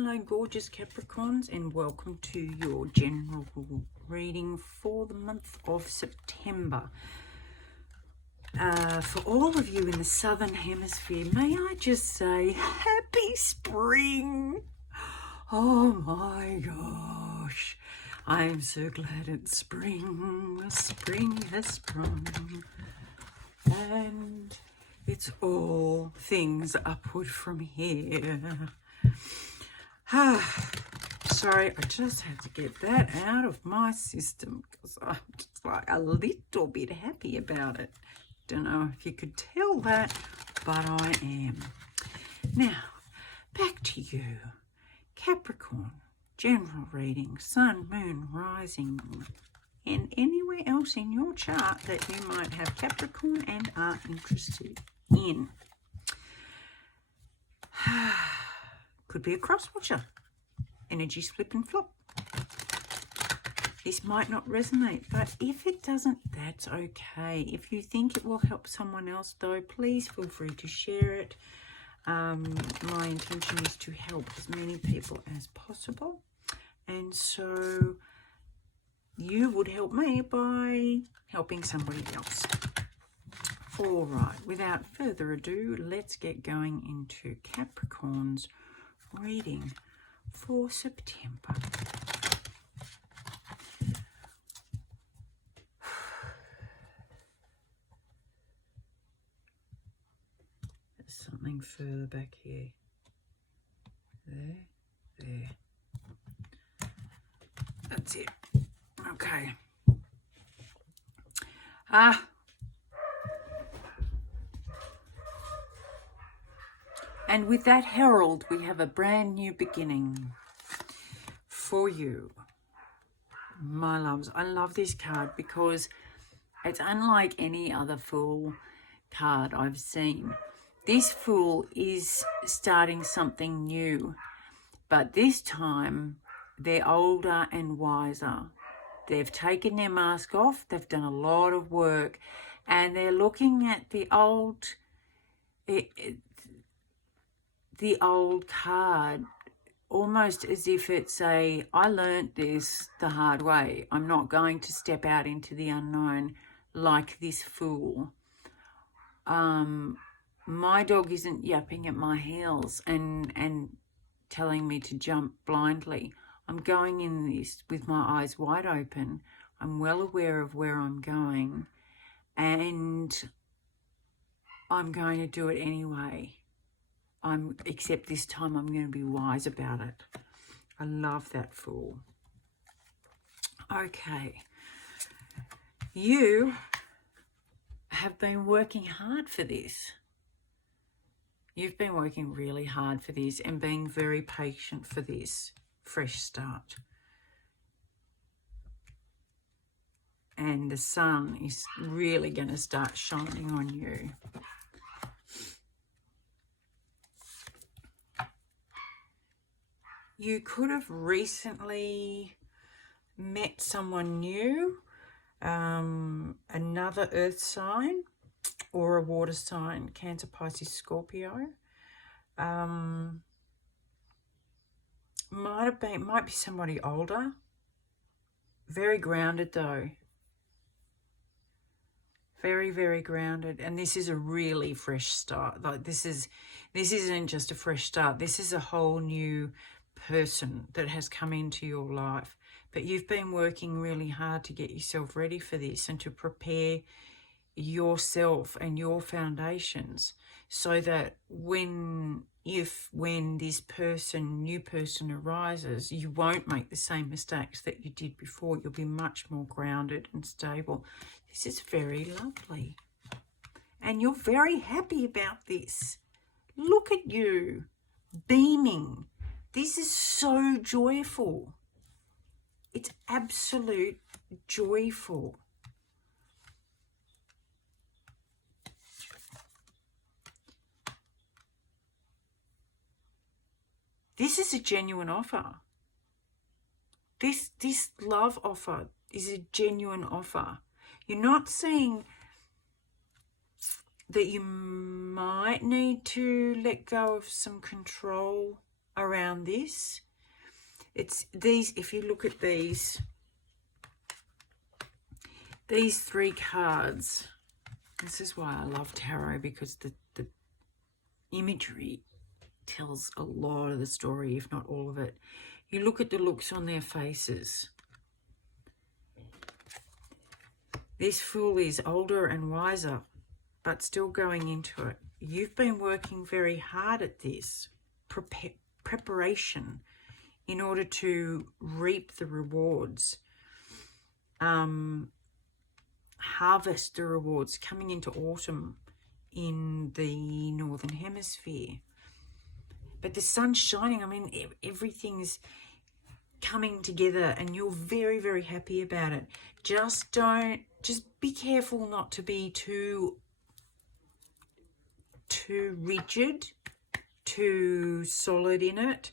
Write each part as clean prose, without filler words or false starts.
Hello gorgeous Capricorns, and welcome to your general reading for the month of September. For all of you in the southern hemisphere, may I just say happy spring. Oh my gosh, I'm so glad it's spring. Spring has sprung, and it's all things upward from here. Sorry, I just had to get that out of my system because I'm just like a little bit happy about it. Don't know if you could tell that, but I am. Now, back to you. Capricorn, general reading, sun, moon, rising, and anywhere else in your chart that you might have Capricorn and are interested in. Could be a cross-watcher. Energies flip and flop. This might not resonate, but if it doesn't, that's okay. If you think it will help someone else, though, please feel free to share it. My intention is to help as many people as possible. And so you would help me by helping somebody else. All right, without further ado, let's get going into Capricorn's reading for September. There's something further back here. There. That's it. Okay. And with that herald, we have a brand new beginning for you, my loves. I love this card because it's unlike any other Fool card I've seen. This Fool is starting something new, but this time they're older and wiser. They've taken their mask off, they've done a lot of work, and they're looking at the old card almost as if it's I learnt this the hard way. I'm not going to step out into the unknown like this Fool. My dog isn't yapping at my heels and telling me to jump blindly. I'm going in this with my eyes wide open. I'm well aware of where I'm going, and I'm going to do it anyway. Except this time I'm going to be wise about it. I love that Fool. Okay. You have been working hard for this. You've been working really hard for this and being very patient for this fresh start. And the sun is really going to start shining on you. You could have recently met someone new, another earth sign or a water sign, Cancer, Pisces, Scorpio. Might be somebody older. Very grounded though. Very, very grounded. And this is a really fresh start. Like this isn't just a fresh start. This is a whole new person that has come into your life. But you've been working really hard to get yourself ready for this and to prepare yourself and your foundations so that when this new person arises, you won't make the same mistakes that you did before. You'll be much more grounded and stable. This is very lovely. And you're very happy about this. Look at you, beaming. This is so joyful. It's absolute joyful. This is a genuine offer. This love offer is a genuine offer. You're not saying that you might need to let go of some control around this. It's these, if you look at these 3 cards, this is why I love tarot, because the imagery tells a lot of the story, if not all of it. You look at the looks on their faces. This Fool is older and wiser, but still going into it. You've been working very hard at this preparation in order to reap the rewards, harvest the rewards coming into autumn in the Northern Hemisphere. But the sun's shining. I mean, everything's coming together and you're very, very happy about it. Just be careful not to be too rigid, too solid in it.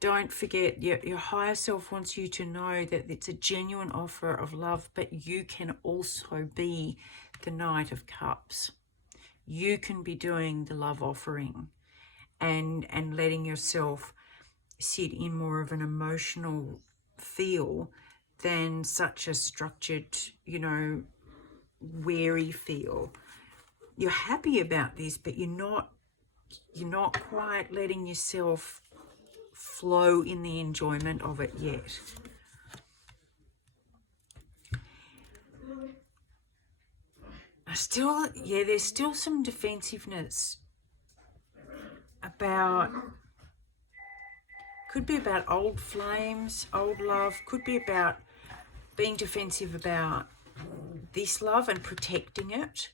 Don't forget, your higher self wants you to know that it's a genuine offer of love, but you can also be the Knight of Cups. You can be doing the love offering and letting yourself sit in more of an emotional feel than such a structured, you know, wary feel. You're happy about this, but you're not quite letting yourself flow in the enjoyment of it yet. There's still some defensiveness about, could be about old flames, old love, could be about being defensive about this love and protecting it.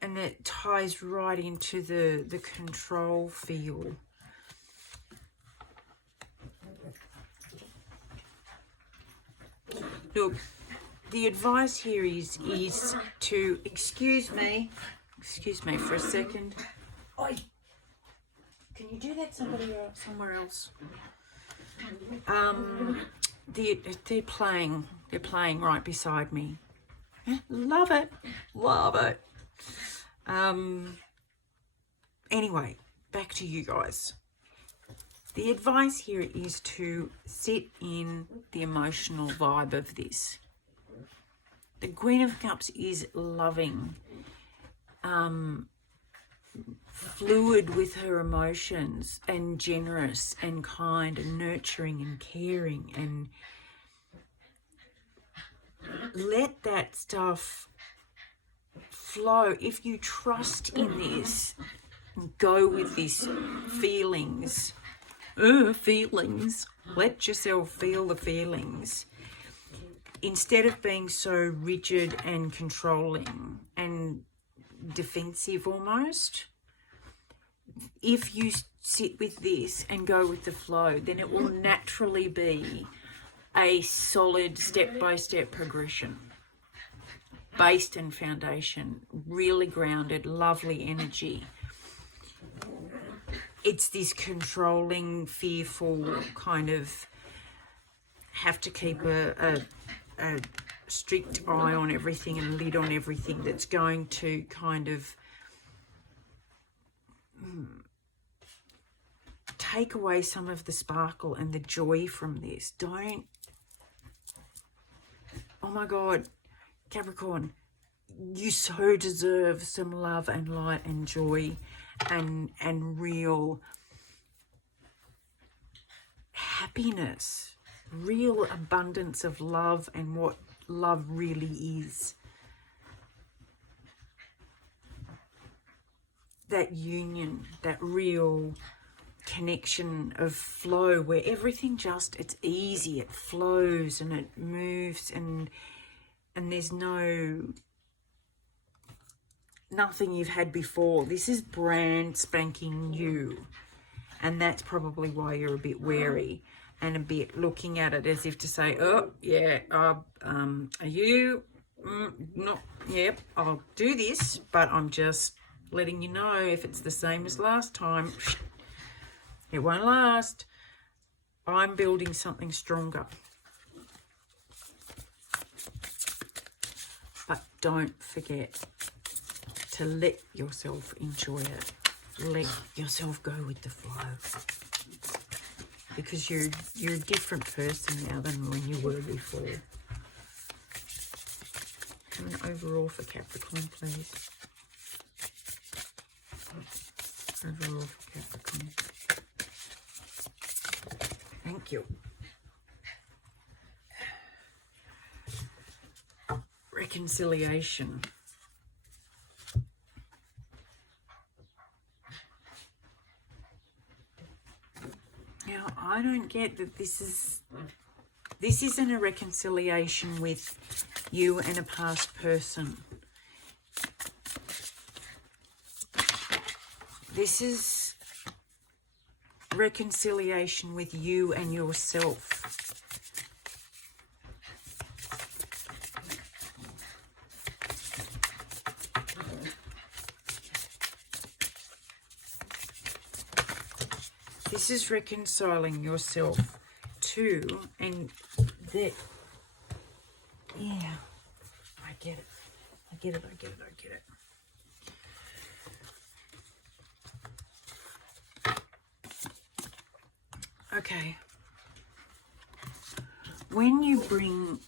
And that ties right into the control feel. Look, the advice here is to, excuse me for a second. Oi, can you do that somewhere else? They're playing right beside me. Love it. Anyway, back to you guys. The advice here is to sit in the emotional vibe of this. The Queen of Cups is loving, fluid with her emotions, and generous and kind and nurturing and caring, and let that stuff flow. If you trust in this, go with these feelings. Let yourself feel the feelings instead of being so rigid and controlling and defensive almost. If you sit with this and go with the flow, then it will naturally be a solid step-by-step progression, based in foundation, really grounded, lovely energy. It's this controlling, fearful kind of have to keep a strict eye on everything and a lid on everything that's going to kind of take away some of the sparkle and the joy from this. Don't, oh my God, Capricorn, you so deserve some love and light and joy and real happiness, real abundance of love and what love really is. That union, that real connection of flow where everything just, it's easy, it flows and it moves and there's nothing you've had before. This is brand spanking new, and that's probably why you're a bit wary and a bit looking at it as if to say, oh yeah, are you not, yep, I'll do this, but I'm just letting you know, if it's the same as last time, it won't last. I'm building something stronger. But don't forget to let yourself enjoy it. let yourself go with the flow. Because you're a different person now than when you were before. And overall for Capricorn, please. Overall for Capricorn. Thank you. Reconciliation. Now, I don't get that this isn't a reconciliation with you and a past person. This is reconciliation with you and yourself. This is reconciling yourself to, and that, yeah, I get it. I get it, I get it, I get it. Okay. When you bring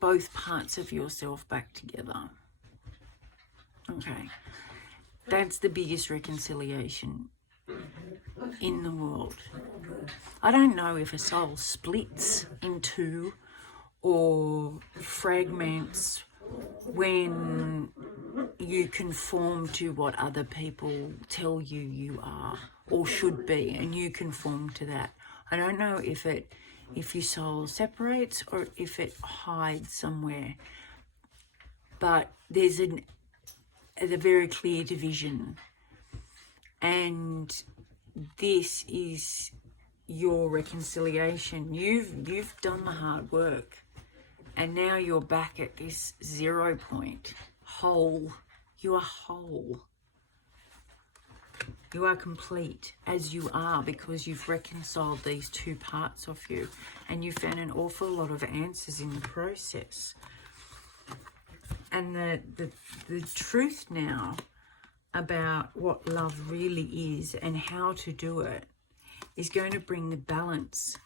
both parts of yourself back together, okay, that's the biggest reconciliation in the world. I don't know if a soul splits in two or fragments when you conform to what other people tell you you are or should be, and you conform to that. I don't know if your soul separates or if it hides somewhere, but there's a very clear division. And this is your reconciliation. You've done the hard work, and now you're back at this 0 point. Whole. You are whole. You are complete as you are, because you've reconciled these two parts of you, and you found an awful lot of answers in the process. And the truth now about what love really is and how to do it is going to bring the balance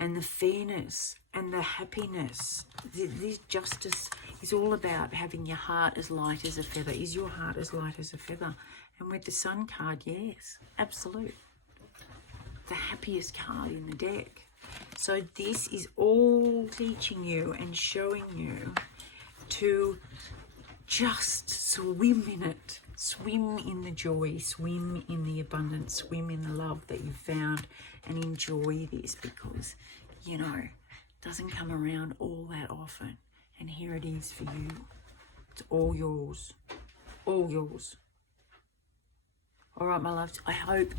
and the fairness and the happiness. This justice is all about having your heart as light as a feather. Is your heart as light as a feather? And with the Sun card, yes, absolute. The happiest card in the deck. So this is all teaching you and showing you to just swim in it. Swim in the joy, swim in the abundance, swim in the love that you've found, and enjoy this, because, you know, it doesn't come around all that often. And here it is for you. It's all yours. All yours. All right, my loves, I hope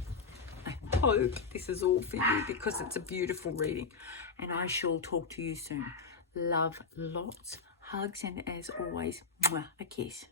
this is all for you, because it's a beautiful reading. And I shall talk to you soon. Love lots, hugs, and as always, mwah, a kiss.